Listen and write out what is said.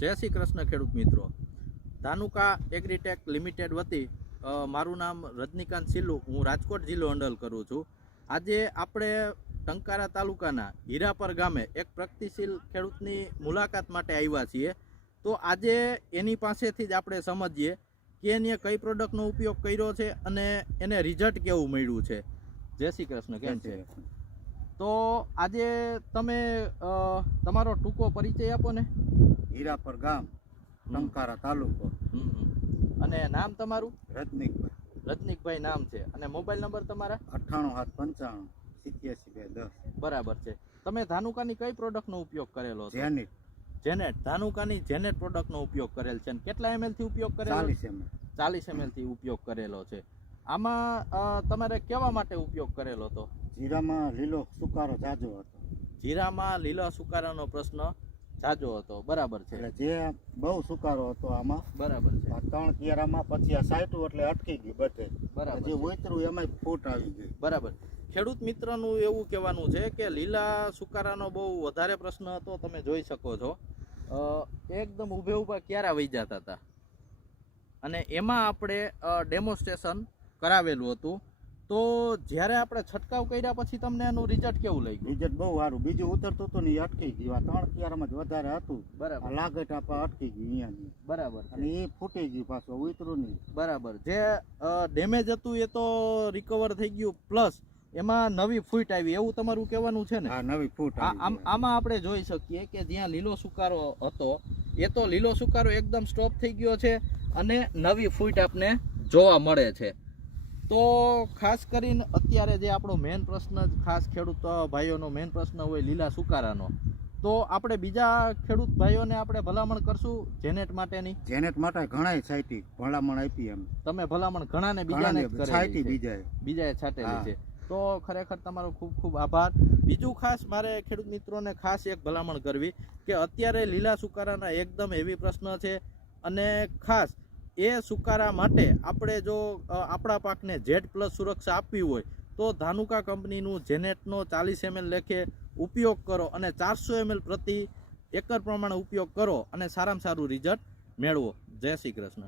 જય શ્રી કૃષ્ણ ખેડૂત મિત્રો, ધાનુકા એગ્રીટેક લિમિટેડ વતી મારું નામ રજનીકાંત સિલ્લુ, હું રાજકોટ જિલ્લો હેન્ડલ કરું છું. આજે આપણે ટંકારા તાલુકાના હીરાપર ગામે એક પ્રગતિશીલ ખેડૂતની મુલાકાત માટે આવ્યા છીએ. તો આજે એની પાસેથી જ આપણે સમજીએ કે એને કઈ પ્રોડક્ટનો ઉપયોગ કર્યો છે અને એને રિઝલ્ટ કેવું મળ્યું છે. જય શ્રી કૃષ્ણ, કેમ છે? તો આજે તમે તમારો ટૂંકો પરિચય આપો ને. હીરાપર ગામ, ટંકારા તાલુકો. અને નામ તમારું? રજનીકભાઈ. રજનીકભાઈ નામ છે. અને મોબાઈલ નંબર તમારા? 9875878210. બરાબર છે. તમે ધાનુકાની કઈ પ્રોડક્ટનો ઉપયોગ કરેલો છે? જેનેટ. જેનેટ, ધાનુકાની જેનેટ પ્રોડક્ટનો ઉપયોગ કરેલ છે. અને કેટલા ml થી ઉપયોગ કરેલો? 40 ml. 40 ml થી ઉપયોગ કરેલો છે. આમાં તમારે કેવા માટે ઉપયોગ કરેલો હતો? જીરામાં લીલો સુકારો જાજો હતો. જીરામાં લીલા સુકારાનો પ્રશ્ન જાજો હતો. બરાબર છે. એટલે જે બહુ સુકારો હતો આમાં. બરાબર છે. આ 3 કિયારામાં પછી આ સાઈટું એટલે અટકી ગઈ બધે. બરાબર. જે ઉતરું એમાં ફૂટ આવી ગઈ. બરાબર. ખેડૂત મિત્રનું એવું કહેવાનું છે કે લીલા સુકારાનો બહુ વધારે પ્રશ્ન હતો. તમે જોઈ શકો છો એકદમ ઊભા ક્યારા વહી જતા હતા. અને એમાં આપણે ડેમોન્સ્ટ્રેશન કરાવેલું હતું. તો જ્યારે આપણે છંટકાવ કર્યા પછી તમને એનું રિઝલ્ટ કેવું લાગ્યું? રિઝલ્ટ બહુ સારું. બીજું ઉતરતું હતું ને એ અટકી ગયું. આ 3 કિયારામાં જ વધારે હતું. બરાબર. લાગટ આપા અટકી ગયું અહીંયાની. બરાબર. અને એ ફૂટી ગયું પાછું, ઉતરું નહીં. બરાબર. જે ડેમેજ હતું એ તો રિકવર થઈ ગયું, પ્લસ એમાં નવી ફૂટ આવી, એવું તમારું કહેવાનું છે ને? હા, નવી ફૂટ. આમાં આપણે જોઈ શકીએ કે જ્યાં લીલો સુકારો હતો એ તો લીલો સુકારો એકદમ સ્ટોપ થઈ ગયો છે અને નવી ફૂટ આપને જોવા મળે છે. તો ખાસ કરીને અત્યારે જે આપણો મેઇન પ્રશ્ન, ખાસ ખેડૂત ભાઈઓનો મેઇન પ્રશ્ન હોય લીલા સુકારાનો, તો આપણે બીજા ખેડૂત ભાઈઓને આપણે ભલામણ કરશું જેનેટ માટેની? જેનેટ માટે ઘણાય છાંટી ભલામણ આપી એમ. તમે ભલામણ ઘણાને બીજાને છાંટી બીજાએ છાંટેલી છે. તો ખરેખર તમારો ખૂબ ખૂબ આભાર. બીજું ખાસ મારે ખેડૂત મિત્રોને ખાસ એક ભલામણ કરવી કે અત્યારે લીલા સુકારાના એકદમ હેવી પ્રશ્ન છે. અને ખાસ એ સુકારા માટે આપણે જો આપણા પાકને Z+ સુરક્ષા આપવી હોય તો ધાનુકા કંપનીનું જેનેટનો 40 ml લેખે ઉપયોગ કરો અને 400 ml પ્રતિ એકર પ્રમાણે ઉપયોગ કરો અને સારામાં સારું રિઝલ્ટ મેળવો. જય શ્રી કૃષ્ણ.